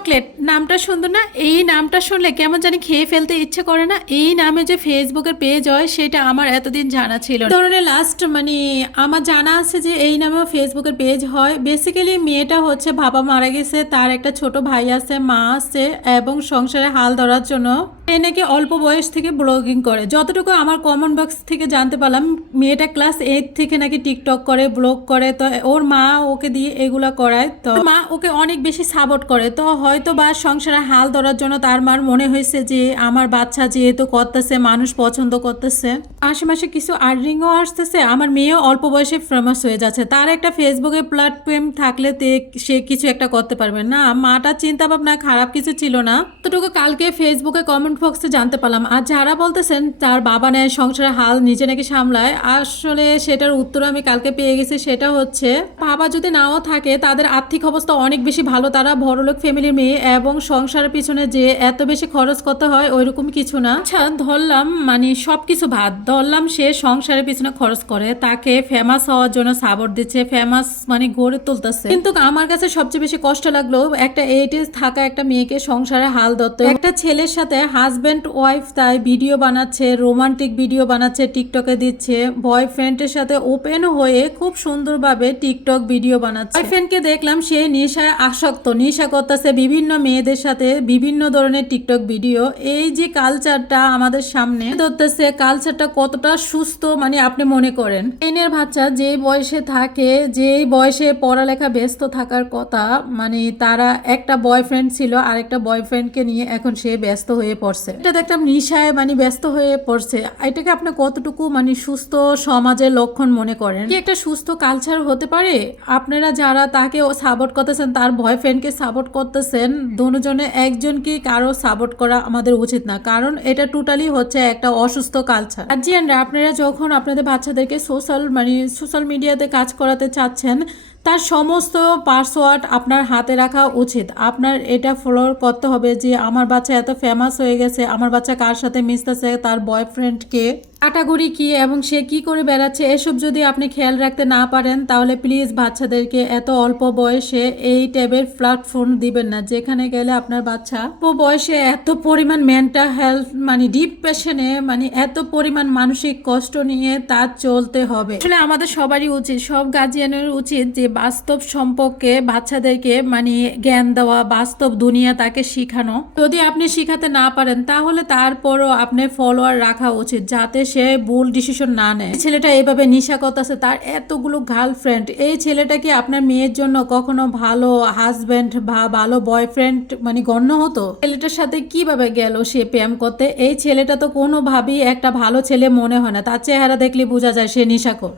Chocolate, নামটা সুন্দর না? এই নামটা শুনলে কেমন জানি খেয়ে ফেলতে ইচ্ছে করে না। এই নামে যে ফেসবুকের পেজ হয়, সেটা আমার এতদিন জানা ছিল। ধরনের লাস্ট মানে আমার জানা আছে যে এই নামেও ফেসবুকের পেজ হয়। বেসিক্যালি মেয়েটা হচ্ছে, বাবা মারা গেছে, তার একটা ছোট ভাই আছে, মা আছে, এবং সংসারে হাল ধরার জন্য এ নাকি অল্প বয়স থেকে ব্লগিং করে। যতটুকু আমার কমন বক্স থেকে জানতে পারলাম, মেয়েটা ক্লাস এইট থেকে নাকি টিকটক করে ব্লগ করে, তো ওর মা ওকে দিয়ে এগুলা করায়, তো মা ওকে অনেক বেশি সাপোর্ট করে। তো হয়তো বা সংসারে হাল ধরার জন্য তার মার মনে হয়েছে যে, আমার বাচ্চা যেহেতু করতেছে, মানুষ পছন্দ করতেছে। আশেপাশে কিছু আর্নিংও আসতেছে, আমার মেয়েও অল্প বয়সে ফেমাস হয়ে যাচ্ছে। তার একটা ফেসবুকে প্ল্যাটফর্ম থাকলে সে কিছু একটা করতে পারবে। না মাটার চিন্তা ভাবনা খারাপ কিছু ছিল না। ততটুকু কালকে ফেসবুকে কমেন্ট বক্সে জানতে পারলাম। আর যারা বলতেছেন তার বাবা নেয় সংসারের হাল নিজে নাকি সামলায়, আসলে সেটার উত্তর আমি কালকে পেয়ে গেছি, সেটা হচ্ছে বাবা যদি নাও থাকে তাদের আর্থিক অবস্থা অনেক বেশি ভালো। তারা বড়লোক ফ্যামিলির মেয়ে এবং সংসারের পিছনে যে এত বেশি খরচ করতে হয় ওইরকম কিছু না। আচ্ছা ধরলাম মানে সব কিছু ভাত ধরলাম সে সংসারের পিছনে খরচ করে, তাকে ফেমাস হওয়ার জন্য সাপোর্ট দিচ্ছে ফেমাস মানে গড়ে তুলতেছে। কিন্তু আমার কাছে সবচেয়ে বেশি কষ্ট লাগল, একটা এইট এজ থাকা একটা মেয়েকে সংসারে হাল ধরতে। একটা ছেলের সাথে হাজব্যান্ড ওয়াইফ তাই ভিডিও বানাচ্ছে, রোমান্টিক ভিডিও বানাচ্ছে, টিকটকে দিচ্ছে। বয়ফ্রেন্ডের সাথে ওপেন হয়ে খুব সুন্দরভাবে টিকটক ভিডিও বানাচ্ছে। বয়ফ্রেন্ডকে দেখলাম সে নেশায় আসক্ত। নেশা করতেছে বিভিন্ন মেয়েদের সাথে বিভিন্ন ধরনের টিকটক ভিডিও। এই যে কালচারটা আমাদের সামনে ধরতেছে কালচারটা কতটা সুস্থ মানে আপনি মনে করেন? এনের বাচ্চা যে বয়সে থাকে, যে বয়সে পড়ালেখা ব্যস্ত থাকার কথা মানে তারা একটা বয়ফ্রেন্ড ছিল, আরেকটা বয়ফ্রেন্ডকে নিয়ে এখন সে ব্যস্ত হয়ে পড়ছে। এটা দেখলাম নিশায় মানে ব্যস্ত হয়ে পড়ছে। এটাকে আপনি কতটুকু মানে সুস্থ সমাজের লক্ষণ মনে করেন? কি একটা সুস্থ কালচার হতে পারে? আপনারা যারা তাকে সাপোর্ট করতেছেন, তার বয়ফ্রেন্ডকে সাপোর্ট করতেছেন, দুজনে একজনকে কারও সাপোর্ট করা আমাদের উচিত না। কারণ এটা টোটালি হচ্ছে একটা অসুস্থ কালচার আর গার্জিয়ানরা, আপনারা যখন আপনাদের বাচ্চাদেরকে সোশ্যাল মানে সোশ্যাল মিডিয়াতে কাজ করাতে চাচ্ছেন তার সমস্ত পাসওয়ার্ড আপনার হাতে রাখা উচিত। আপনার এটা ফলো করতে হবে যে আমার বাচ্চা এত ফেমাস হয়ে গেছে, আমার বাচ্চা কার সাথে মিশতেছে তার বয়ফ্রেন্ডকে কাটাগরি কি এবং সে কি করে বেড়াচ্ছে, এসব যদি আপনি খেয়াল রাখতে না পারেন, তাহলে প্লিজ বাচ্চাদেরকে এত অল্প বয়সে এই ট্যাবের প্ল্যাটফর্ম দিবেন না, যেখানে গেলে আপনার বাচ্চা অল্প বয়সে এত পরিমাণ মেন্টাল হেলথ মানে ডিপ্রেশনে মানে এত পরিমাণ মানসিক কষ্ট নিয়ে তার চলতে হবে। আসলে আমাদের সবারই উচিত, সব গার্জিয়ানের উচিত যে বাস্তব সম্পর্কে বাচ্চাদেরকে মানে জ্ঞান দেওয়া, বাস্তব দুনিয়া তাকে শিখানো। যদি আপনি শিখাতে না পারেন, তাহলে তারপরও আপনি ফলোয়ার রাখা উচিত যাতে সে ভুল ডিসিশন না নেয়। ছেলেটা এইভাবে নিশা করতেছে, তার এতগুলো গার্লফ্রেন্ড এই ছেলেটা কি আপনার মেয়ের জন্য কখনো ভালো হাজবেন্ড বা ভালো বয়ফ্রেন্ড মানে গণ্য হতো? ছেলেটার সাথে কীভাবে গেল সে প্রেম করতে? এই ছেলেটা তো কোনোভাবেই একটা ভালো ছেলে মনে হয় না। তার চেহারা দেখলে বোঝা যায় সে নিশাখোর।